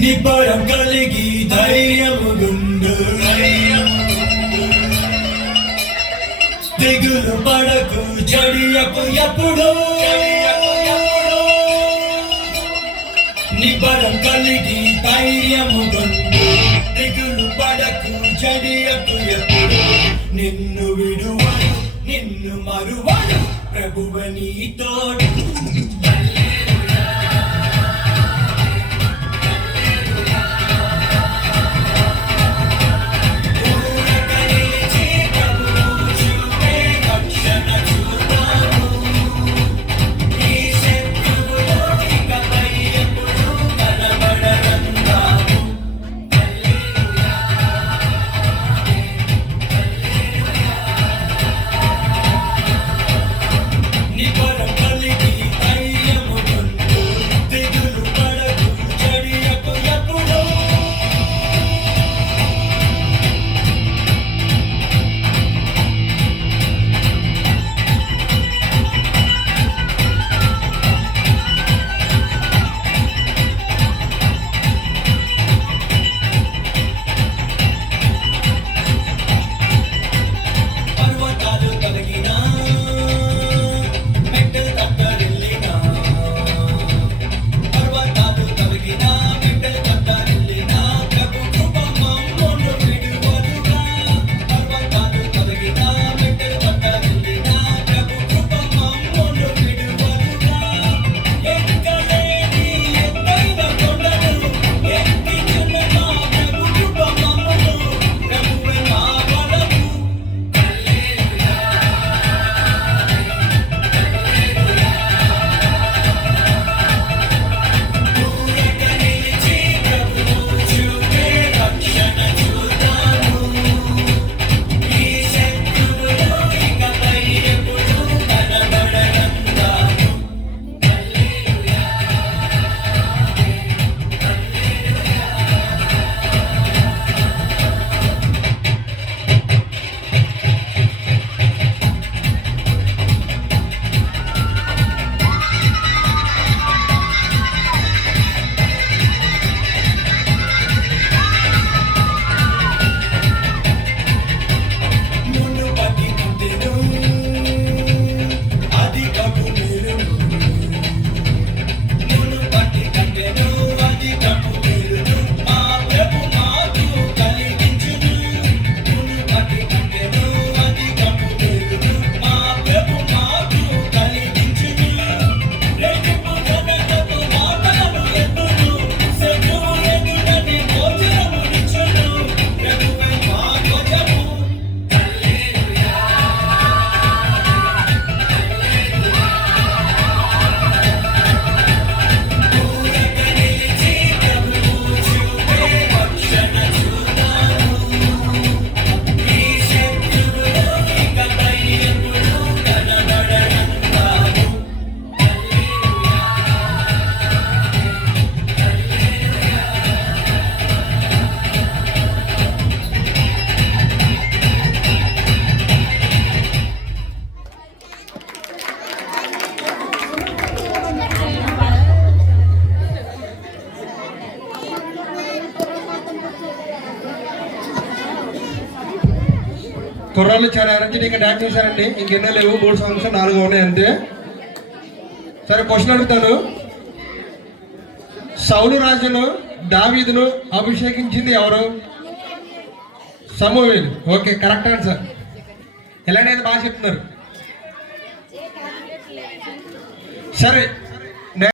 నిబ్బరం కలిగి ధైర్యముగుండు దిగులు పడకు జడియకు ఎప్పుడు నిబ్బరం కలిగి ధైర్యముగుండు దిగులు పడకు జడియకు ఎప్పుడు నిన్ను విడువను నిన్ను మరువను ప్రభువ నీతోడు కుర్రాళ్ళు చాలా ఎనర్జెటిక్గా డాన్స్ చేశారండి. ఇంకెన్నో లేవు, 3 సాంగ్స్ 4 ఉన్నాయి అంతే. సరే, క్వశ్చన్ అడుగుతాను. సౌలు రాజును దావీదును అభిషేకించింది ఎవరు? సమూయేలు. Okay, correct answer. ఎలాంటి బాగా చెప్తున్నారు. సరే,